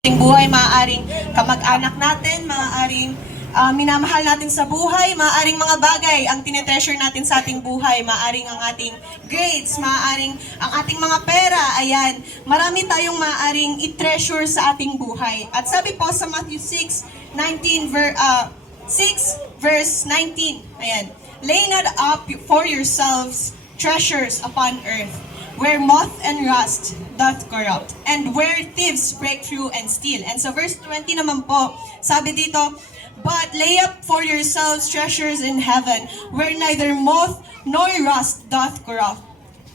ating buhay, maaaring kamag-anak natin, maaaring minamahal natin sa buhay, maaaring mga bagay ang tinetreasure natin sa ating buhay, maaaring ang ating grades, maaaring ang ating mga pera, ayan. Marami tayong maaaring i-treasure sa ating buhay. At sabi po sa Matthew 6 verse 19, ayan. Lay not up for yourselves treasures upon earth, where moth and rust doth corrupt, and where thieves break through and steal. And sa verse 20 naman po, sabi dito, but lay up for yourselves treasures in heaven, where neither moth nor rust doth corrupt,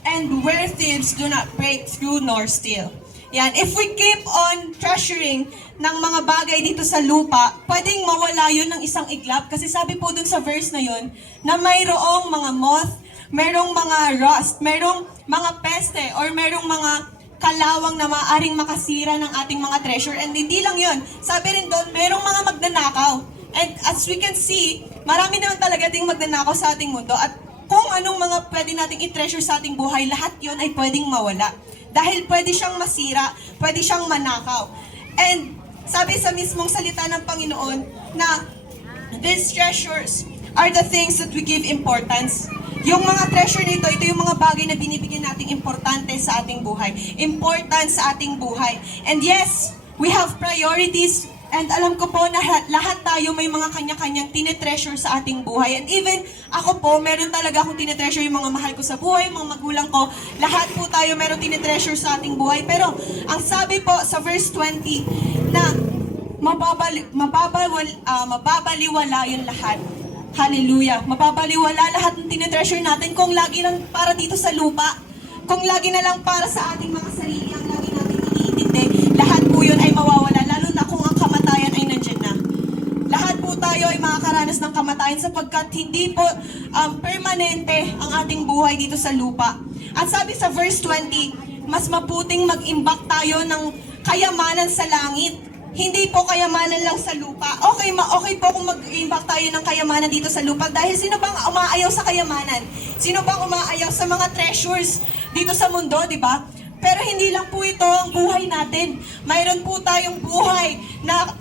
and where thieves do not break through nor steal. Yan, if we keep on treasuring ng mga bagay dito sa lupa, pwedeng mawala yun ng isang iglap. Kasi sabi po dun sa verse na yun, na mayroong mga moth, merong mga rust, merong mga peste, or merong mga kalawang na maaaring makasira ng ating mga treasure. And hindi lang yun. Sabi rin doon, merong mga magnanakaw. And as we can see, marami naman talaga ding magnanakaw sa ating mundo. At kung anong mga pwede nating i-treasure sa ating buhay, lahat yun ay pwedeng mawala. Dahil pwede siyang masira, pwede siyang manakaw. And sabi sa mismong salita ng Panginoon na these treasures are the things that we give importance. Yung mga treasure nito, ito yung mga bagay na binibigyan nating importante sa ating buhay. Important sa ating buhay. And yes, we have priorities. And alam ko po na lahat tayo may mga kanya-kanyang tinetreasure sa ating buhay. And even ako po, meron talaga akong tinetreasure yung mga mahal ko sa buhay, mga magulang ko. Lahat po tayo meron tinetreasure sa ating buhay. Pero ang sabi po sa verse 20 na mababaliwala yung lahat. Hallelujah. Mapapaliwala lahat ng tinetreasure natin kung lagi lang para dito sa lupa. Kung lagi na lang para sa ating mga sarili ang lagi natin iniintindi, lahat po yun ay mawawala, lalo na kung ang kamatayan ay nandyan na. Lahat po tayo ay makakaranas ng kamatayan sapagkat hindi po permanente ang ating buhay dito sa lupa. At sabi sa verse 20, mas mabuting mag-imbak tayo ng kayamanan sa langit. Hindi po kayamanan lang sa lupa. Okay po kung mag-imbak tayo ng kayamanan dito sa lupa dahil sino bang umaayaw sa kayamanan? Sino bang umaayaw sa mga treasures dito sa mundo, di ba? Pero hindi lang po ito ang buhay natin. Mayroon po tayong buhay na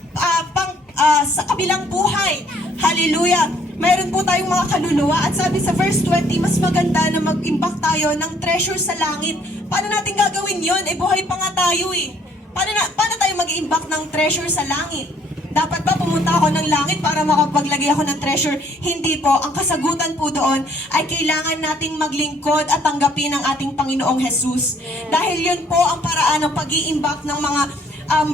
sa kabilang buhay. Hallelujah! Mayroon po tayong mga kaluluwa at sabi sa verse 20, mas maganda na mag-imbak tayo ng treasure sa langit. Paano natin gagawin yon? Buhay pa nga tayo eh. Paano tayo mag-imbak ng treasure sa langit? Dapat ba pumunta ako ng langit para makapaglagay ako ng treasure? Hindi po. Ang kasagutan po doon ay kailangan nating maglingkod at tanggapin ang ating Panginoong Jesus. Dahil yun po ang paraan ng pag-iimbak ng mga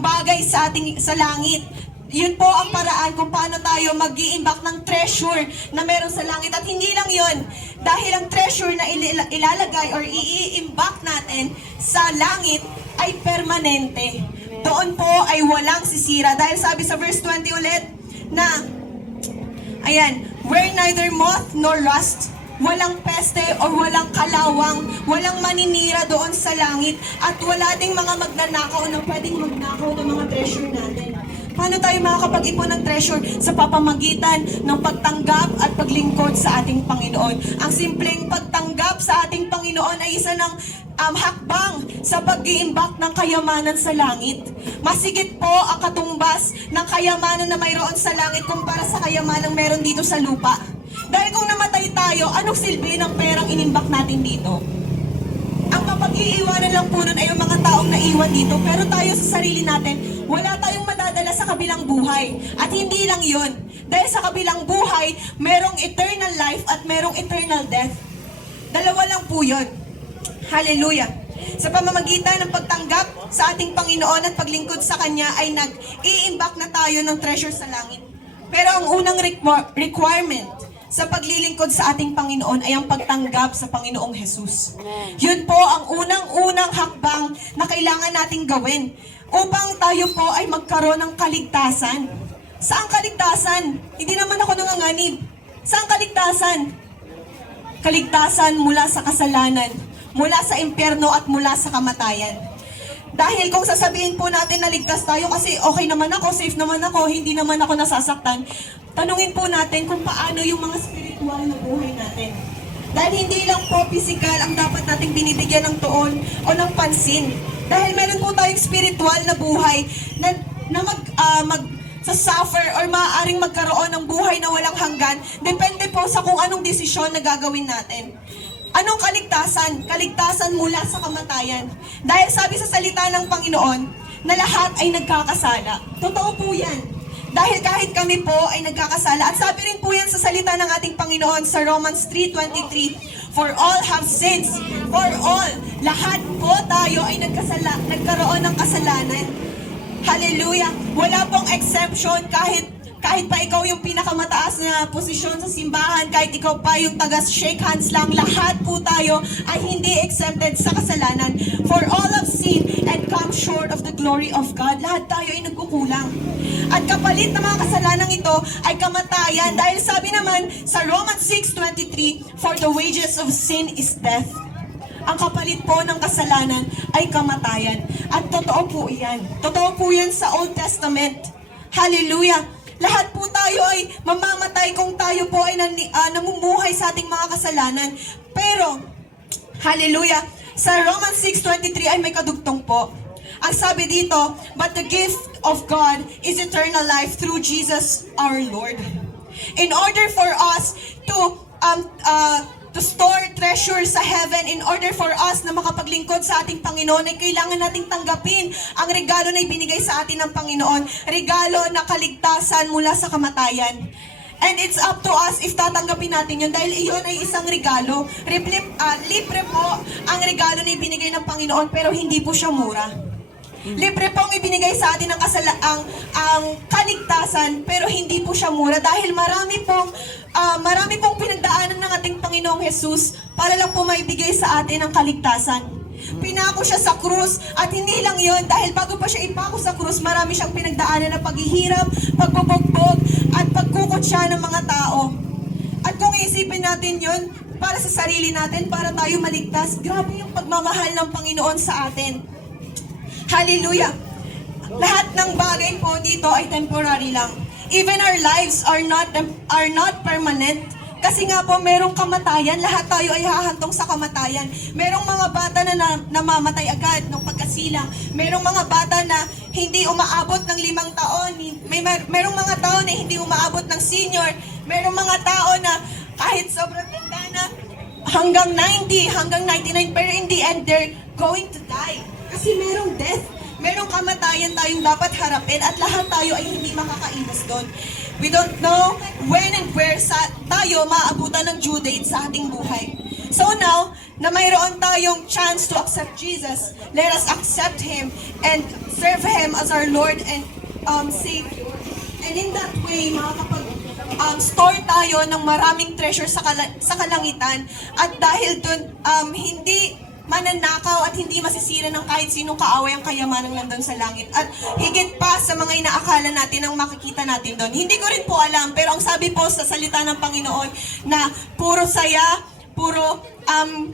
bagay sa langit. Yun po ang paraan kung paano tayo mag-iimbak ng treasure na meron sa langit. At hindi lang yun. Dahil ang treasure na ilalagay or iiimbak natin sa langit ay permanente. Doon po ay walang sisira. Dahil sabi sa verse 20 ulit na, ayan, where neither moth nor rust, walang peste o walang kalawang, walang maninira doon sa langit, at wala ding mga magnanakaw na pwedeng magnakaw ng mga treasure natin. Paano tayo makakapag-ipon ng treasure? Sa papamagitan ng pagtanggap at paglingkod sa ating Panginoon. Ang simpleng pagtanggap sa ating Panginoon ay isa ng hakbang sa pag-iimbak ng kayamanan sa langit. Masigit po ang katumbas ng kayamanan na mayroon sa langit kumpara sa kayamanang meron dito sa lupa. Dahil kung namatay tayo, anong silbi ng perang inimbak natin dito? Ang mapag-iiwanan lang po nun ay yung mga taong naiwan dito, pero tayo sa sarili natin, wala tayong madadala sa kabilang buhay. At hindi lang yun. Dahil sa kabilang buhay, merong eternal life at merong eternal death. Dalawa lang po yun. Hallelujah. Sa pamamagitan ng pagtanggap sa ating Panginoon at paglingkod sa Kanya ay nag-iimbak na tayo ng treasure sa langit. Pero ang unang requirement sa paglilingkod sa ating Panginoon ay ang pagtanggap sa Panginoong Jesus. Yun po ang unang-unang hakbang na kailangan nating gawin upang tayo po ay magkaroon ng kaligtasan. Saang kaligtasan? Hindi naman ako nanganganib. Saang kaligtasan? Kaligtasan mula sa kasalanan, mula sa impyerno at mula sa kamatayan. Dahil kung sasabihin po natin na ligtas tayo kasi okay naman ako, safe naman ako, hindi naman ako nasasaktan, tanungin po natin kung paano yung mga spiritual na buhay natin. Dahil hindi lang po physical ang dapat nating binibigyan ng tuon o ng pansin. Dahil meron po tayong spiritual na buhay na sa suffer or maaaring magkaroon ng buhay na walang hanggan, depende po sa kung anong desisyon na gagawin natin. Anong kaligtasan? Kaligtasan mula sa kamatayan. Dahil sabi sa salita ng Panginoon na lahat ay nagkakasala. Totoo po yan. Dahil kahit kami po ay nagkakasala. At sabi rin po yan sa salita ng ating Panginoon sa Romans 3:23. For all have sins. For all. Lahat po tayo ay nagkaroon ng kasalanan. Hallelujah! Wala pong exception kahit pa ikaw yung pinakamataas na posisyon sa simbahan, kahit ikaw pa yung taga-shake hands lang, lahat po tayo ay hindi exempted sa kasalanan. For all have sinned and come short of the glory of God. Lahat tayo ay nagkukulang. At kapalit ng mga kasalanang ito ay kamatayan dahil sabi naman sa Romans 6:23, for the wages of sin is death. Ang kapalit po ng kasalanan ay kamatayan. At totoo po yan. Totoo po yan sa Old Testament. Hallelujah! Lahat po tayo ay mamamatay kung tayo po ay namumuhay sa ating mga kasalanan. Pero, hallelujah, sa Romans 6:23 ay may kadugtong po. Ang sabi dito, but the gift of God is eternal life through Jesus our Lord. In order for us to store treasure sa heaven, in order for us na makapaglingkod sa ating Panginoon, ay kailangan nating tanggapin ang regalo na ibinigay sa atin ng Panginoon. Regalo na kaligtasan mula sa kamatayan. And it's up to us if tatanggapin natin yun dahil iyon ay isang regalo. Libre po ang regalo na ibinigay ng Panginoon pero hindi po siya mura. Libre pong ibinigay sa atin ang kaligtasan pero hindi po siya mura dahil marami pong pinagdaanan ng ating Panginoong Jesus para lang po maibigay sa atin ang kaligtasan. Pinako siya sa krus at hindi lang yon dahil bago pa siya ipako sa krus, marami siyang pinagdaanan na paghihirap, pagbubugbog at pagkukutsa ng mga tao. At kung iisipin natin yon para sa sarili natin, para tayo maligtas, grabe yung pagmamahal ng Panginoon sa atin. Hallelujah! Lahat ng bagay po dito ay temporary lang. Even our lives are not permanent. Kasi nga po, merong kamatayan. Lahat tayo ay hahantong sa kamatayan. Merong mga bata na namamatay agad ng pagkasilang. Merong mga bata na hindi umaabot ng 5 taon. Merong mga tao na hindi umaabot ng senior. Merong mga tao na kahit sobrang tanda na hanggang 90, hanggang 99, pero in the end, they're going to die. Kasi merong death, merong kamatayan tayong dapat harapin at lahat tayo ay hindi makakaiwas doon. We don't know when and where tayo maabutan ng due date sa ating buhay. So now, na mayroon tayong chance to accept Jesus, let us accept Him and serve Him as our Lord and Savior. And in that way, store tayo ng maraming treasure sa kalangitan at dahil doon, hindi mananakaw at hindi masisira ng kahit sinong kaaway ang kayamanang nandun sa langit. At higit pa sa mga inaakala natin ang makikita natin doon. Hindi ko rin po alam, pero ang sabi po sa salita ng Panginoon na puro saya, puro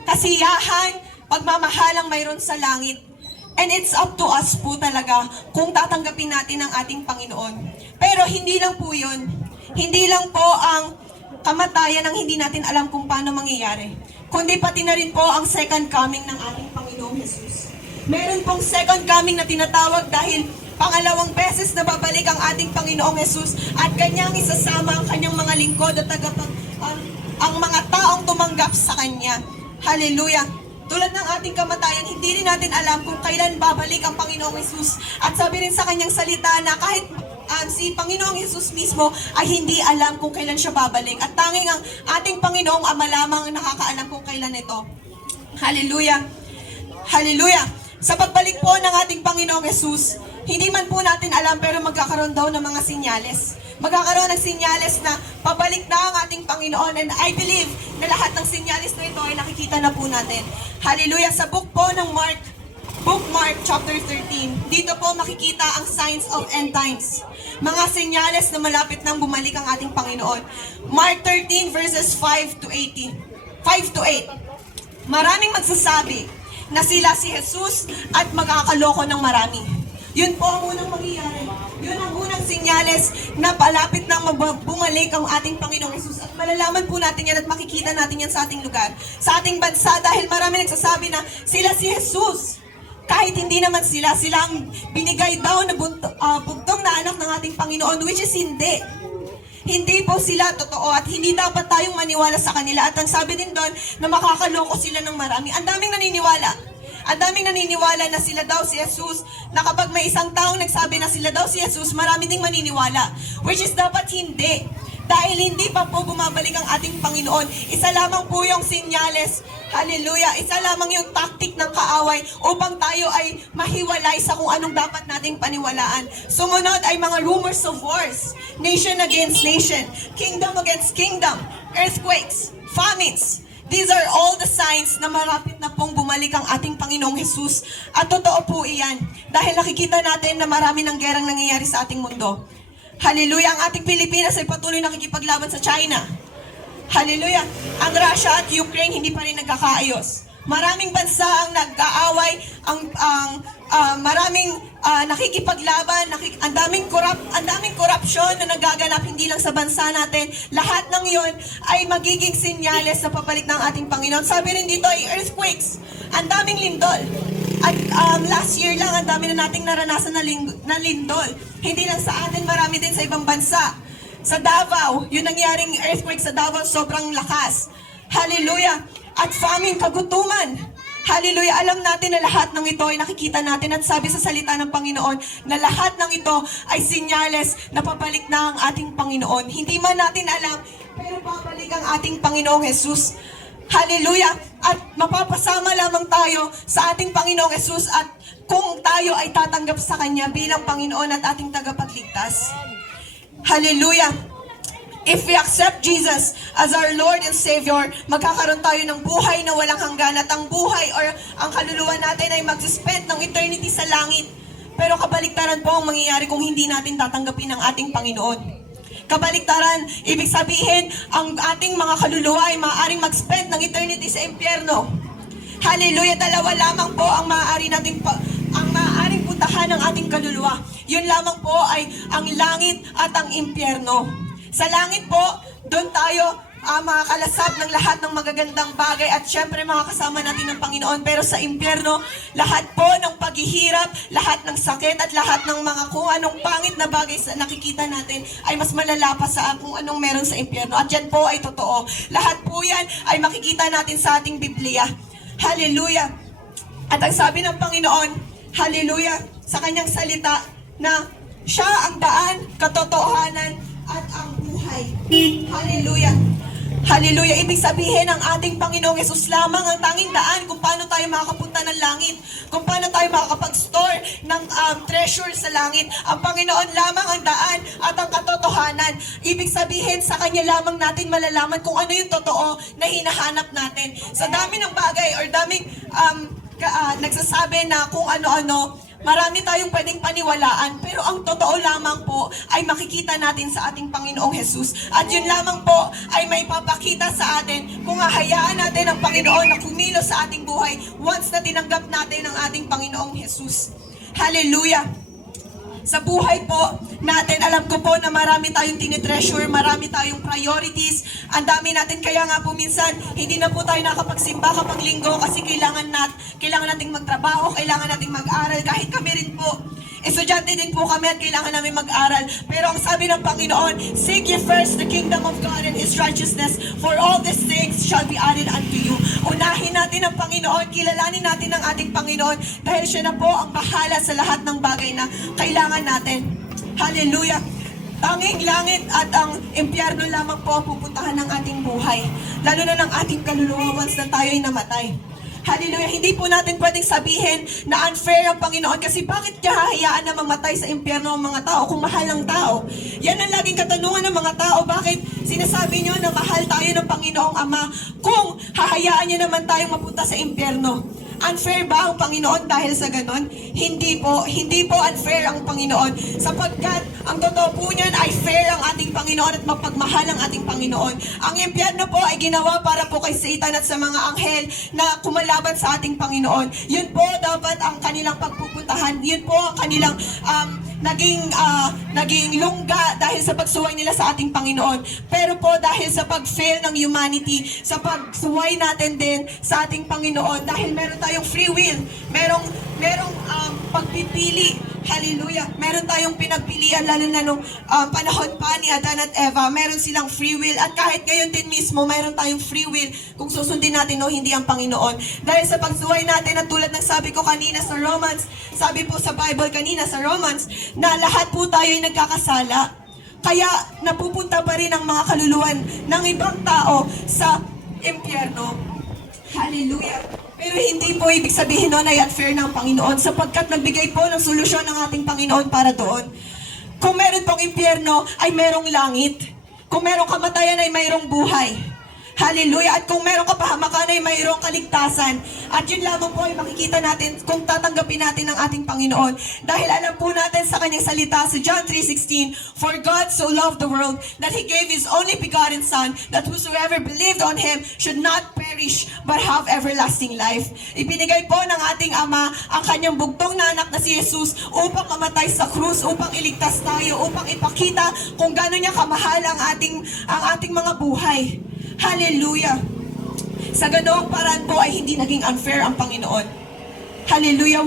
kasiyahan, pagmamahalang mayroon sa langit. And it's up to us po talaga kung tatanggapin natin ang ating Panginoon. Pero hindi lang po yun. Hindi lang po ang kamatayan ang hindi natin alam kung paano mangyayari. Kundi pati na rin po ang second coming ng ating Panginoong Jesus. Meron pong second coming na tinatawag dahil pangalawang beses na babalik ang ating Panginoong Jesus at kanyang isasama ang kanyang mga lingkod at ang mga taong tumanggap sa kanya. Hallelujah! Tulad ng ating kamatayan, hindi rin natin alam kung kailan babalik ang Panginoong Jesus. At sabi rin sa kanyang salita na kahit si Panginoong Jesus mismo ay hindi alam kung kailan siya babalik. At tanging ang ating Panginoong Ama lamang nakakaalam kung kailan ito. Hallelujah! Hallelujah! Sa pagbalik po ng ating Panginoong Jesus, hindi man po natin alam pero magkakaroon daw ng mga sinyales. Magkakaroon ng sinyales na pabalik na ang ating Panginoon and I believe na lahat ng sinyales na ito ay nakikita na po natin. Hallelujah! Sa book po ng Mark chapter 13, dito po makikita ang signs of end times. Mga senyales na malapit nang bumalik ang ating Panginoon. Mark 13 verses 5 to 8. Maraming magsasabi na sila si Jesus at magkakaloko ng marami. Yun po ang unang mangyayari. Yun ang unang senyales na palapit nang bumalik ang ating Panginoong Jesus. At malalaman po natin yan at makikita natin yan sa ating lugar. Sa ating bansa dahil marami nagsasabi na sila si Jesus. Kahit hindi naman sila ang binigay daw na bugtong na anak ng ating Panginoon, which is hindi. Hindi po sila totoo at hindi dapat tayong maniwala sa kanila. At ang sabi din doon na makakaloko sila ng marami. Ang daming naniniwala. Ang daming naniniwala na sila daw si Jesus, na kapag may isang taong nagsabi na sila daw si Jesus, marami ding maniniwala. Which is dapat hindi. Dahil hindi pa po bumabalik ang ating Panginoon. Isa lamang po yung sinyales. Hallelujah. Isa lamang yung tactic ng kaaway upang tayo ay mahiwalay sa kung anong dapat nating paniwalaan. Sumunod ay mga rumors of wars. Nation against nation. Kingdom against kingdom. Earthquakes. Famines. These are all the signs na marapit na pong bumalik ang ating Panginoong Jesus. At totoo po iyan. Dahil nakikita natin na marami ng gerang nangyayari sa ating mundo. Hallelujah. Ang ating Pilipinas ay patuloy nakikipaglaban sa China. Hallelujah. Ang Russia at Ukraine hindi pa rin nagkakaayos. Maraming bansa ang nag-aaway, maraming nakikipaglaban, ang daming korupsyon na nagaganap hindi lang sa bansa natin. Lahat ng yon ay magiging sinyales sa pabalik ng ating Panginoon. Sabi rin dito ay earthquakes. Ang daming lindol. At last year lang, ang dami na nating naranasan na lindol. Hindi lang sa atin, marami din sa ibang bansa. Sa Davao, yung nangyaring earthquake sa Davao, sobrang lakas. Hallelujah. At famine, kagutuman. Hallelujah. Alam natin na lahat ng ito ay nakikita natin at sabi sa salita ng Panginoon na lahat ng ito ay sinyales na pabalik na ang ating Panginoon. Hindi man natin alam, pero pabalik ang ating Panginoong Jesus. Hallelujah. At mapapasama lamang tayo sa ating Panginoong Jesus at kung tayo ay tatanggap sa Kanya bilang Panginoon at ating tagapagligtas. Hallelujah. If we accept Jesus as our Lord and Savior, magkakaroon tayo ng buhay na walang hanggan at ang buhay or ang kaluluwa natin ay mag-spend ng eternity sa langit. Pero kabaliktaran po ang mangyayari kung hindi natin tatanggapin ang ating Panginoon. Kabaliktaran, ibig sabihin, ang ating mga kaluluwa ay maaaring mag-spend ng eternity sa impyerno. Hallelujah, dalawa lamang po ang maaaring puntahan ng ating kaluluwa. Yun lamang po ay ang langit at ang impyerno. Sa langit po, doon tayo makakalasap ng lahat ng magagandang bagay at syempre makakasama natin ng Panginoon. Pero sa impyerno, lahat po ng paghihirap, lahat ng sakit at lahat ng mga kung anong pangit na bagay sa nakikita natin ay mas malala pa sa kung anong meron sa impyerno. At yan po ay totoo. Lahat po yan ay makikita natin sa ating Biblia. Hallelujah! At ang sabi ng Panginoon, hallelujah, sa kanyang salita na siya ang daan, katotohanan at ang buhay. Hallelujah! Hallelujah! Ibig sabihin ang ating Panginoong Yesus lamang ang tanging daan kung paano tayo makakapunta ng langit, kung paano tayo makakapag-store ng treasure sa langit. Ang Panginoon lamang ang daan at ang katotohanan. Ibig sabihin sa Kanya lamang natin malalaman kung ano yung totoo na hinahanap natin. Sa dami ng bagay or daming nagsasabi na kung ano-ano, marami tayong pwedeng paniwalaan, pero ang totoo lamang po ay makikita natin sa ating Panginoong Jesus. At yun lamang po ay may papakita sa atin kung hahayaan natin ang Panginoon na kumilos sa ating buhay once na tinanggap natin ang ating Panginoong Jesus. Hallelujah! Sa buhay po natin, alam ko po na marami tayong tinitreasure, marami tayong priorities. Ang dami natin, kaya nga po minsan, hindi na po tayo nakapagsimba kapag linggo kasi kailangan nating magtrabaho, kailangan nating mag-aral. Kahit kami rin po, estudyante din po kami at kailangan namin mag-aral. Pero ang sabi ng Panginoon, seek ye first the kingdom of God and His righteousness, for all these things shall be added unto you. Unahin natin ang Panginoon, kilalanin natin ang ating Panginoon dahil siya na po ang bahala sa lahat ng bagay na kailangan natin. Hallelujah! Tanging langit at ang impyerno lamang po ang pupuntahan ng ating buhay. Lalo na ng ating kaluluwa once na tayo ay namatay. Hallelujah! Hindi po natin pwedeng sabihin na unfair ang Panginoon kasi bakit niya hahayaan na mamatay sa impyerno ang mga tao kung mahal ang tao? Yan ang laging katanungan ng mga tao. Bakit sinasabi niyo na mahal tayo ng Panginoong Ama kung hahayaan niya naman tayong mapunta sa impyerno? Unfair ba ang Panginoon dahil sa ganon? Hindi po unfair ang Panginoon. Sapagkat ang totoo po niyan ay fair ang ating Panginoon at mapagmahal ang ating Panginoon. Ang impyerno po ay ginawa para po kay Satan at sa mga anghel na kumalaban sa ating Panginoon. Yun po dapat ang kanilang pagpupuntahan. Yun po ang kanilang naging lungga dahil sa pagsuway nila sa ating Panginoon. Pero po dahil sa pag-fail ng humanity, sa pagsuway natin din sa ating Panginoon, dahil meron tayong free will, merong merong pagpipili. Hallelujah. Meron tayong pinagpilian, lalo na nung panahon pa ni Adan at Eva. Meron silang free will. At kahit ngayon din mismo, meron tayong free will kung susundin natin o hindi ang Panginoon. Dahil sa pagsuway natin, at tulad ng sabi ko kanina sa Romans, sabi po sa Bible kanina sa Romans, na lahat po tayo ay nagkakasala. Kaya napupunta pa rin ang mga kaluluwan ng ibang tao sa impyerno. Hallelujah. Pero hindi po ibig sabihin nun ay unfair ng Panginoon sapagkat nagbigay po ng solusyon ng ating Panginoon para doon. Kung meron pong impyerno, ay merong langit. Kung merong kamatayan, ay mayroong buhay. Hallelujah. At kung meron kapahamakan, ay mayroong kaligtasan. At yun lamang po ay makikita natin kung tatanggapin natin ang ating Panginoon. Dahil alam po natin sa kanyang salita sa John 3:16, "For God so loved the world that He gave His only begotten Son, that whosoever believed on Him should not perish but have everlasting life." Ibinigay po ng ating Ama ang kanyang bugtong na anak na si Jesus upang mamatay sa krus, upang iligtas tayo, upang ipakita kung gaano niya kamahal ang ating mga buhay. Hallelujah. Sa ganoong paraan po ay hindi naging unfair ang Panginoon. Hallelujah.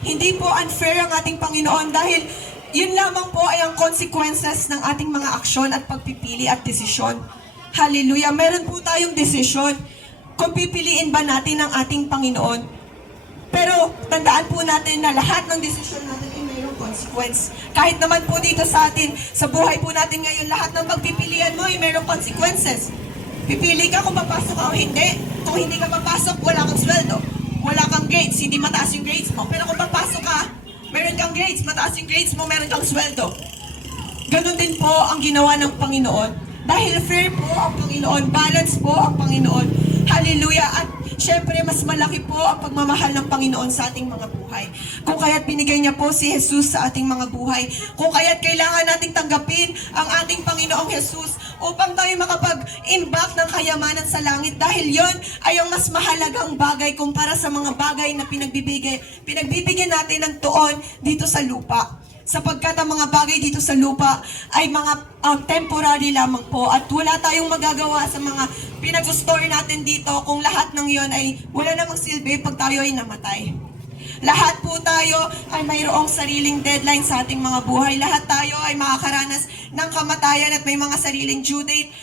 Hindi po unfair ang ating Panginoon dahil yun lamang po ay ang consequences ng ating mga aksyon at pagpipili at desisyon. Hallelujah. Meron po tayong desisyon kung pipiliin ba natin ang ating Panginoon. Pero tandaan po natin na lahat ng desisyon natin ay mayroong consequence. Kahit naman po dito sa atin, sa buhay po natin ngayon, lahat ng pagpipilian mo ay mayroong consequences. Pipili ka kung papasok ka o hindi. Kung hindi ka papasok, wala kang sweldo. Wala kang grades, hindi mataas yung grades mo. Pero kung papasok ka, meron kang grades, mataas yung grades mo, meron kang sweldo. Ganon din po ang ginawa ng Panginoon. Dahil fair po ang Panginoon, balance po ang Panginoon. Hallelujah. At syempre, mas malaki po ang pagmamahal ng Panginoon sa ating mga buhay. Kung kaya't binigay niya po si Jesus sa ating mga buhay. Kung kaya't kailangan nating tanggapin ang ating Panginoong Jesus upang tayo makapag-imbak ng kayamanan sa langit. Dahil yon ay ang mas mahalagang bagay kumpara sa mga bagay na pinagbibigyan natin ng tuon dito sa lupa. Sapagkat ang mga bagay dito sa lupa ay mga temporary lamang po at wala tayong magagawa sa mga pinag-store natin dito kung lahat ng yon ay wala namang silbi pag tayo ay namatay. Lahat po tayo ay mayroong sariling deadline sa ating mga buhay. Lahat tayo ay makakaranas ng kamatayan at may mga sariling due date.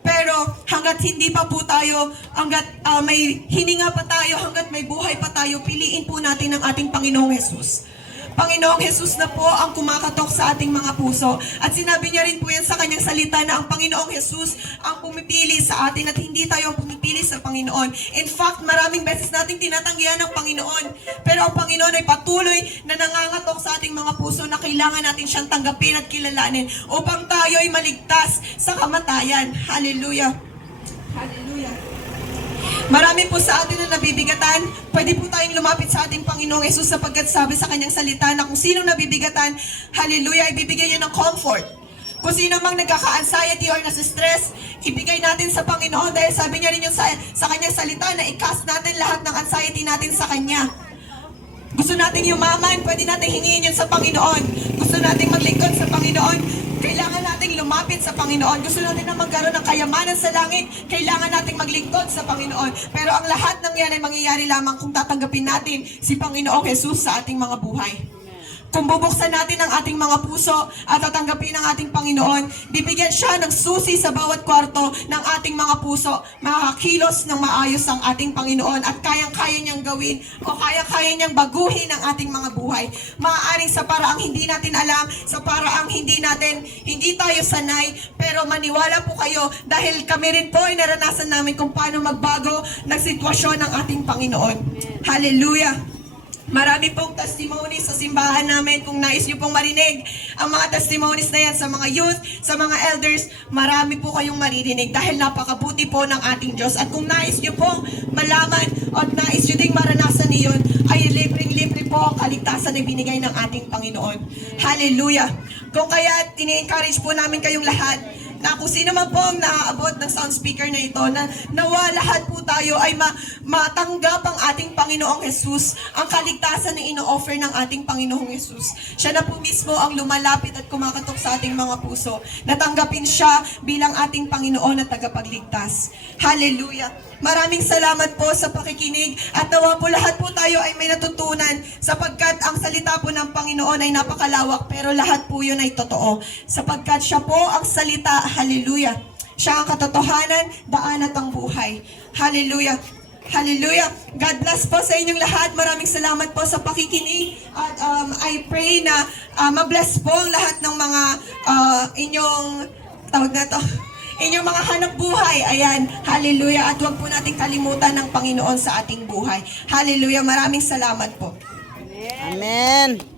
Pero hanggat hindi pa po tayo, hanggat may hininga pa tayo, hanggat may buhay pa tayo, piliin po natin ang ating Panginoong Jesus. Panginoong Jesus na po ang kumakatok sa ating mga puso. At sinabi niya rin po yan sa kanyang salita na ang Panginoong Jesus ang pumipili sa atin at hindi tayo ang pumipili sa Panginoon. In fact, maraming beses nating tinatanggihan ng Panginoon. Pero ang Panginoon ay patuloy na nangangatok sa ating mga puso na kailangan natin siyang tanggapin at kilalanin upang tayo ay maligtas sa kamatayan. Hallelujah. Hallelujah. Marami po sa atin na nabibigatan. Pwede po tayong lumapit sa ating Panginoong Jesus sapagkat sabi sa kanyang salita na kung sino nabibigatan, hallelujah, ibibigay niya ng comfort. Kung sino mang nagkaka-anxiety or nasa-stress, ibigay natin sa Panginoon dahil sabi niya rin yung sa kanyang salita na i-cast natin lahat ng anxiety natin sa Kanya. Gusto natin yumaman, pwede natin hingin yun sa Panginoon. Gusto natin maglingkod sa Panginoon, kailangan nating lumapit sa Panginoon. Gusto natin na magkaroon ng kayamanan sa langit, kailangan nating maglingkod sa Panginoon. Pero ang lahat ng yan ay mangyayari lamang kung tatanggapin natin si Panginoong Jesus sa ating mga buhay. Kung bubuksan natin ang ating mga puso at tatanggapin ang ating Panginoon, bibigyan siya ng susi sa bawat kwarto ng ating mga puso. Makakakilos ng maayos ang ating Panginoon at kayang-kaya niyang gawin o kayang-kaya niyang baguhin ang ating mga buhay. Maaaring sa paraang hindi natin alam, sa paraang hindi tayo sanay, pero maniwala po kayo dahil kami rin po ay naranasan namin kung paano magbago ng sitwasyon ng ating Panginoon. Hallelujah! Marami pong testimonies sa simbahan namin. Kung nais nyo pong marinig ang mga testimonies na yan sa mga youth, sa mga elders, marami po kayong maririnig dahil napakabuti po ng ating Diyos. At kung nais nyo pong malaman at nais nyo ding maranasan niyon, ay libreng-libre po ang kaligtasan na binigay ng ating Panginoon. Hallelujah! Kung kaya, ini-encourage po namin kayong lahat na kung sino man po ang naaabot ng sound speaker na ito, na nawa lahat po tayo ay matanggap ang ating Panginoong Jesus, ang kaligtasan na ino-offer ng ating Panginoong Jesus. Siya na po mismo ang lumalapit at kumakatok sa ating mga puso. Natanggapin siya bilang ating Panginoon at tagapagligtas. Hallelujah! Maraming salamat po sa pakikinig at nawa po lahat po tayo ay may natutunan sapagkat ang salita po ng Panginoon ay napakalawak pero lahat po yun ay totoo. Sapagkat siya po ang salita, hallelujah. Siya ang katotohanan, daan at ang buhay. Hallelujah. Hallelujah. God bless po sa inyong lahat. Maraming salamat po sa pakikinig. At I pray na ma-bless po ang lahat ng mga inyong, tawag na to, inyong mga hanap buhay. Ayan. Hallelujah. At huwag po natin kalimutan ng Panginoon sa ating buhay. Hallelujah. Maraming salamat po. Amen.